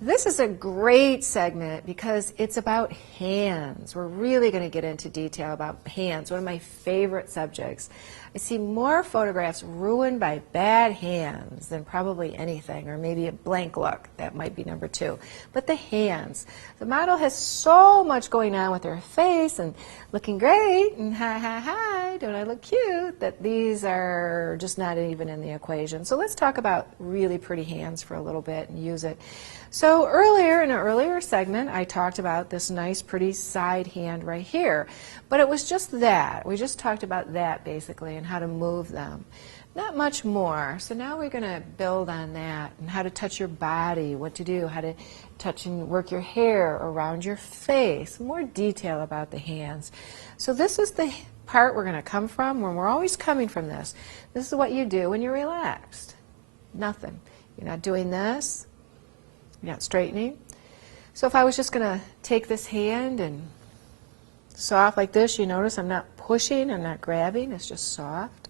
This is a great segment because it's about hands. We're really going to get into detail about hands, one of my favorite subjects. I see more photographs ruined by bad hands than probably anything, or maybe a blank look. That might be number 2. But the hands. The model has so much going on with her face and looking great and hi, hi, hi, don't I look cute, that these are just not even in the equation. So let's talk about really pretty hands for a little bit and use it. So earlier, in an earlier segment, I talked about this nice, pretty side hand right here. But it was just that. We just talked about that, basically, and how to move them. Not much more. So now we're going to build on that and how to touch your body, what to do, how to touch and work your hair around your face, more detail about the hands. So this is the part we're going to come from when we're always coming from this. This is what you do when you're relaxed. Nothing. You're not doing this. You're not straightening. So if I was just going to take this hand and soft like this, you notice I'm not pushing, I'm not grabbing, it's just soft.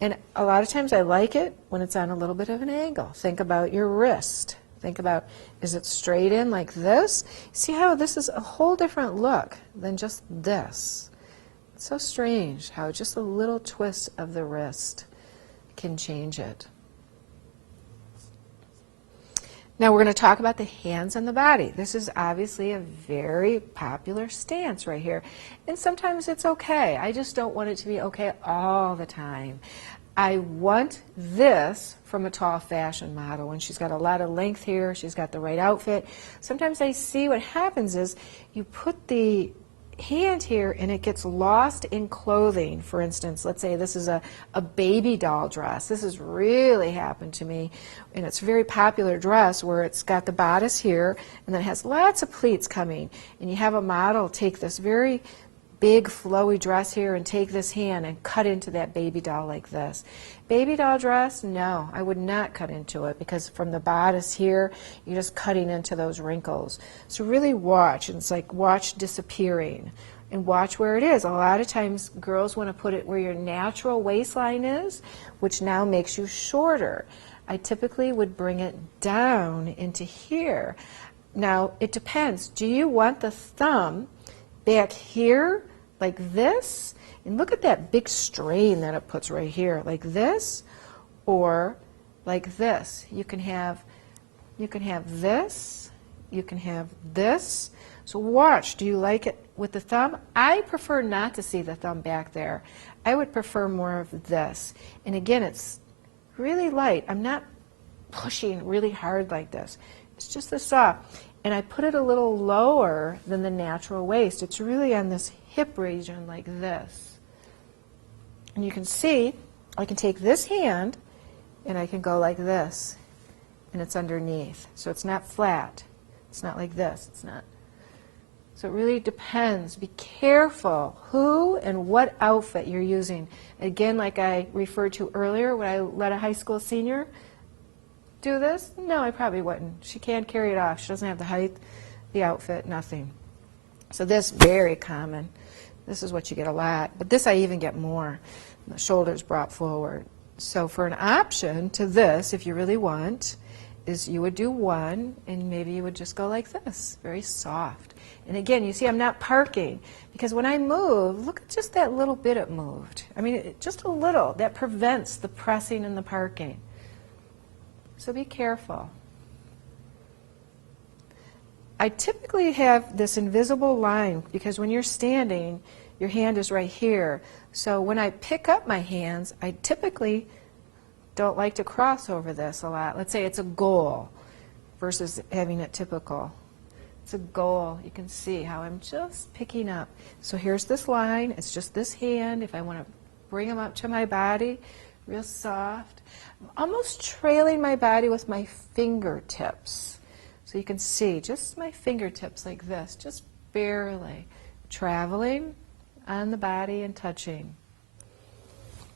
And a lot of times I like it when it's on a little bit of an angle. Think about your wrist. Think about, is it straight in like this? See how this is a whole different look than just this. It's so strange how just a little twist of the wrist can change it. Now we're going to talk about the hands and the body. This is obviously a very popular stance right here. And sometimes it's okay. I just don't want it to be okay all the time. I want this from a tall fashion model. When she's got a lot of length here, she's got the right outfit. Sometimes I see what happens is you put the hand here and it gets lost in clothing. For instance, let's say this is a baby doll dress. This has really happened to me, and it's a very popular dress where it's got the bodice here and then it has lots of pleats coming, and you have a model take this very big flowy dress here and take this hand and cut into that baby doll like this. Baby doll dress, no, I would not cut into it, because from the bodice here, you're just cutting into those wrinkles. So really watch, and it's like watch disappearing, and watch where it is. A lot of times girls want to put it where your natural waistline is, which now makes you shorter. I typically would bring it down into here. Now it depends. Do you want the thumb back here like this? And look at that big strain that it puts right here, like this or like this. You can have this, you can have this. So watch, do you like it with the thumb? I prefer not to see the thumb back there. I would prefer more of this. And again, it's really light. I'm not pushing really hard like this. It's just the soft. And I put it a little lower than the natural waist. It's really on this hip region like this. And you can see, I can take this hand and I can go like this, and it's underneath. So it's not flat. It's not like this. It's not. So it really depends. Be careful who and what outfit you're using. Again, like I referred to earlier, when I let a high school senior do this? No, I probably wouldn't. She can't carry it off. She doesn't have the height, the outfit, nothing. So this, very common. This is what you get a lot. But this I even get more. The shoulders brought forward. So for an option to this, if you really want, is you would do one, and maybe you would just go like this, very soft. And again, you see I'm not parking, because when I move, look at just that little bit it moved. I mean, just a little. That prevents the pressing and the parking. So be careful. I typically have this invisible line, because when you're standing, your hand is right here. So when I pick up my hands, I typically don't like to cross over this a lot. Let's say it's a goal versus having it typical. It's a goal. You can see how I'm just picking up. So here's this line. It's just this hand. If I want to bring them up to my body, real soft. I'm almost trailing my body with my fingertips. So you can see just my fingertips like this, just barely traveling on the body and touching.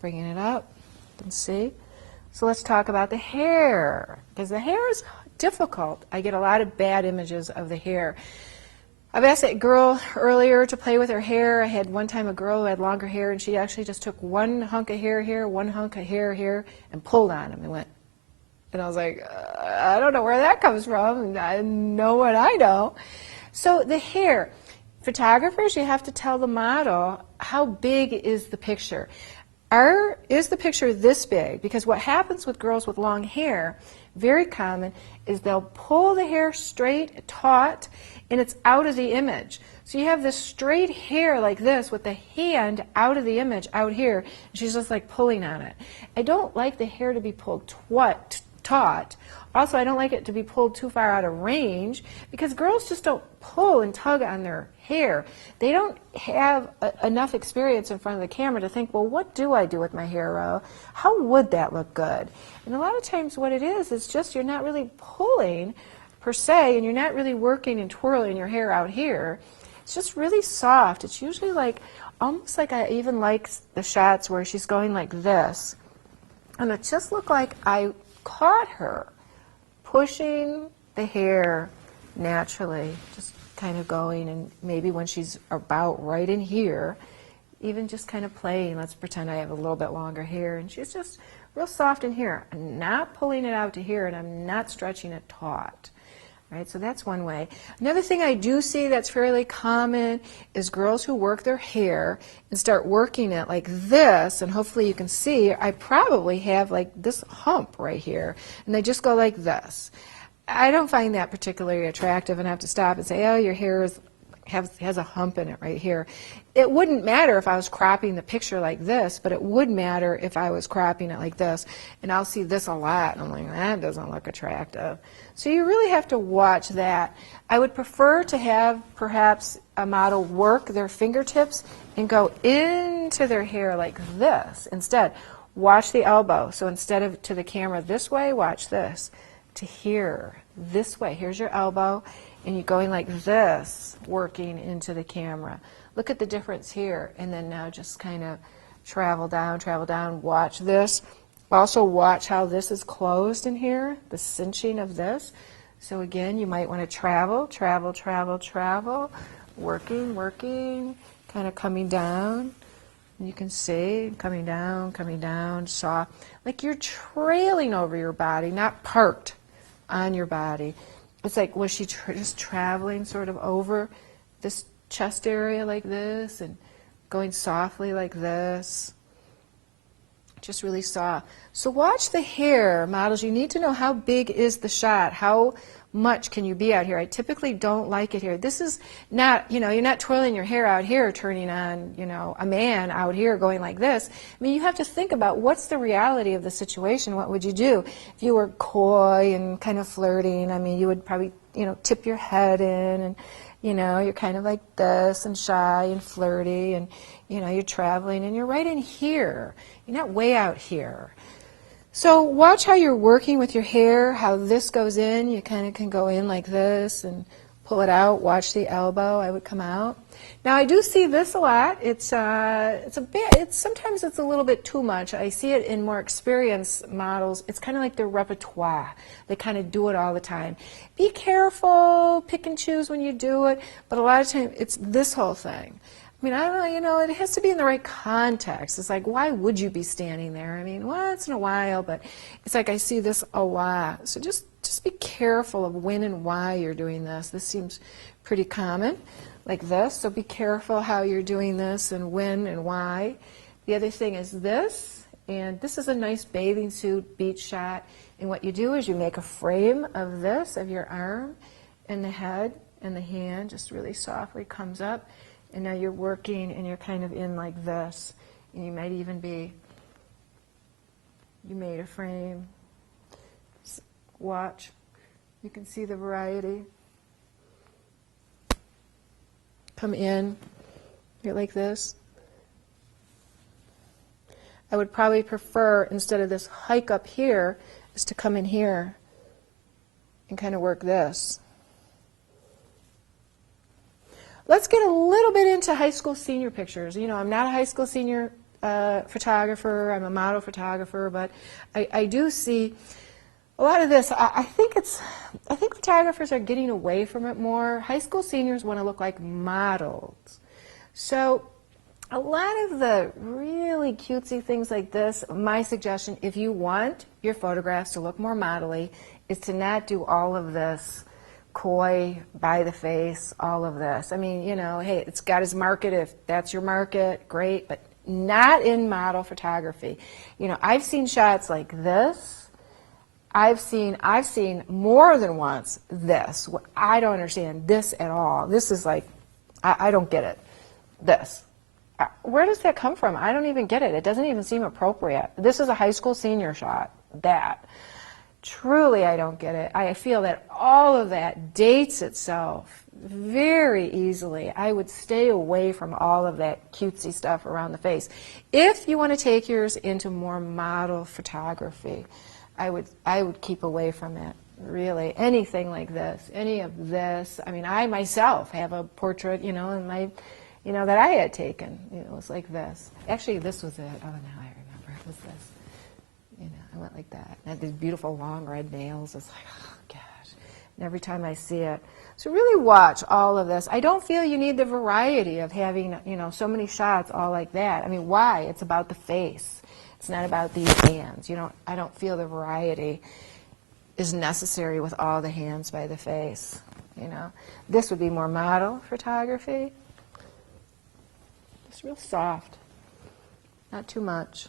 Bringing it up, you can see. So let's talk about the hair, because the hair is difficult. I get a lot of bad images of the hair. I've asked that girl earlier to play with her hair. I had one time a girl who had longer hair, and she actually just took one hunk of hair here, one hunk of hair here, and pulled on them and went And I was like, I don't know where that comes from. I know what I know. So the hair, photographers, you have to tell the model how big is the picture. Is the picture this big? Because what happens with girls with long hair, very common, is they'll pull the hair straight, taut, and it's out of the image. So you have this straight hair like this with the hand out of the image out here, and she's just like pulling on it. I don't like the hair to be pulled taut. Also, I don't like it to be pulled too far out of range because girls just don't pull and tug on their hair. They don't have enough experience in front of the camera to think, well, what do I do with my hair? How would that look good? And a lot of times what it is just you're not really pulling per se, and you're not really working and twirling your hair out here. It's just really soft. It's usually like, almost like I even like the shots where she's going like this. And it just looked like I caught her pushing the hair naturally, just kind of going, and maybe when she's about right in here, even just kind of playing. Let's pretend I have a little bit longer hair, and she's just real soft in here. I'm not pulling it out to here, and I'm not stretching it taut. Right, so that's one way. Another thing I do see that's fairly common is girls who work their hair and start working it like this, and hopefully you can see I probably have like this hump right here, and they just go like this. I don't find that particularly attractive, and I have to stop and say, oh, your hair has a hump in it right here. It wouldn't matter if I was cropping the picture like this, but it would matter if I was cropping it like this. And I'll see this a lot, and I'm like, that doesn't look attractive. So you really have to watch that. I would prefer to have perhaps a model work their fingertips and go into their hair like this. Instead, watch the elbow. So instead of to the camera this way, watch this. To here, this way. Here's your elbow, and you're going like this, working into the camera. Look at the difference here, and then now just kind of travel down, watch this. Also watch how this is closed in here, the cinching of this. So again, you might want to travel, working, kind of coming down. And you can see coming down, soft, like you're trailing over your body, not parked on your body. It's like, was she just traveling sort of over this chest area like this and going softly like this? Just really soft. So watch the hair, models. You need to know how big is the shot, how much can you be out here. I typically don't like it here. This is not, you're not twirling your hair out here, turning on, a man out here going like this. I mean, you have to think about what's the reality of the situation. What would you do? If you were coy and kind of flirting, I mean, you would probably, tip your head in, and, you're kind of like this and shy and flirty, and, you're traveling and you're right in here. You're not way out here. So watch how you're working with your hair, how this goes in. You kind of can go in like this and pull it out. Watch the elbow. I would come out. Now I do see this a lot. Sometimes it's a little bit too much. I see it in more experienced models. It's kind of like their repertoire. They kind of do it all the time. Be careful, pick and choose when you do it, but a lot of times it's this whole thing. I mean, I don't know, it has to be in the right context. It's like, why would you be standing there? I mean, once in a while, but it's like I see this a lot. So just be careful of when and why you're doing this. This seems pretty common, like this. So be careful how you're doing this and when and why. The other thing is this, and this is a nice bathing suit beach shot. And what you do is you make a frame of this, of your arm, and the head and the hand just really softly comes up. And now you're working and you're kind of in like this. And you might even you made a frame. Watch. You can see the variety. Come in. You're like this. I would probably prefer, instead of this hike up here, is to come in here and kind of work this. Let's get a little bit into high school senior pictures. I'm not a high school senior photographer. I'm a model photographer, but I do see a lot of this. I think photographers are getting away from it more. High school seniors want to look like models. So a lot of the really cutesy things like this, my suggestion, if you want your photographs to look more modelly, is to not do all of this coy, by the face, all of this. I mean, you know, hey, it's got its market. If that's your market, great, but not in model photography. You know, I've seen shots like this. I've seen more than once this. I don't understand this at all. This is like, I don't get it. This. Where does that come from? I don't even get it. It doesn't even seem appropriate. This is a high school senior shot. That. Truly, I don't get it. I feel that all of that dates itself very easily. I would stay away from all of that cutesy stuff around the face. If you want to take yours into more model photography, I would keep away from it. Really, anything like this, any of this. I mean, I myself have a portrait, you know, in my, you know, that I had taken. It was like this. Actually, this was it. Oh, now I remember. It was this. You know, I went like that. I had these beautiful long red nails. It's like, oh gosh. And every time I see it. So really watch all of this. I don't feel you need the variety of having, you know, so many shots all like that. I mean, why? It's about the face. It's not about these hands. I don't feel the variety is necessary with all the hands by the face. You know, this would be more model photography. It's real soft, not too much.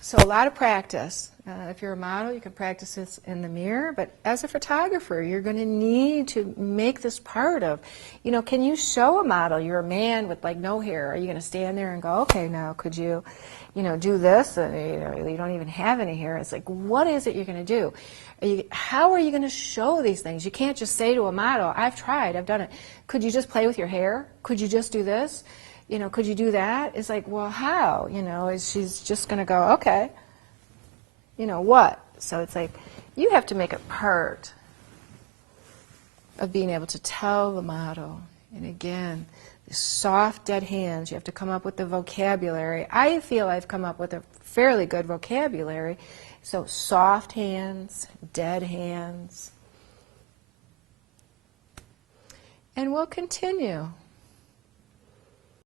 So a lot of practice. If you're a model, you can practice this in the mirror, but as a photographer, you're going to need to make this part of, you know, can you show a model, you're a man with like no hair, are you going to stand there and go, okay, now could you, you know, do this, and you don't even have any hair. It's like, what is it you're going to do? How are you going to show these things? You can't just say to a model, I've tried, I've done it. Could you just play with your hair? Could you just do this? You know, could you do that? It's like, well, how? You know, she's just going to go, okay. You know, what? So it's like, you have to make it part of being able to tell the model. And again, the soft, dead hands, you have to come up with the vocabulary. I feel I've come up with a fairly good vocabulary. So soft hands, dead hands. And we'll continue.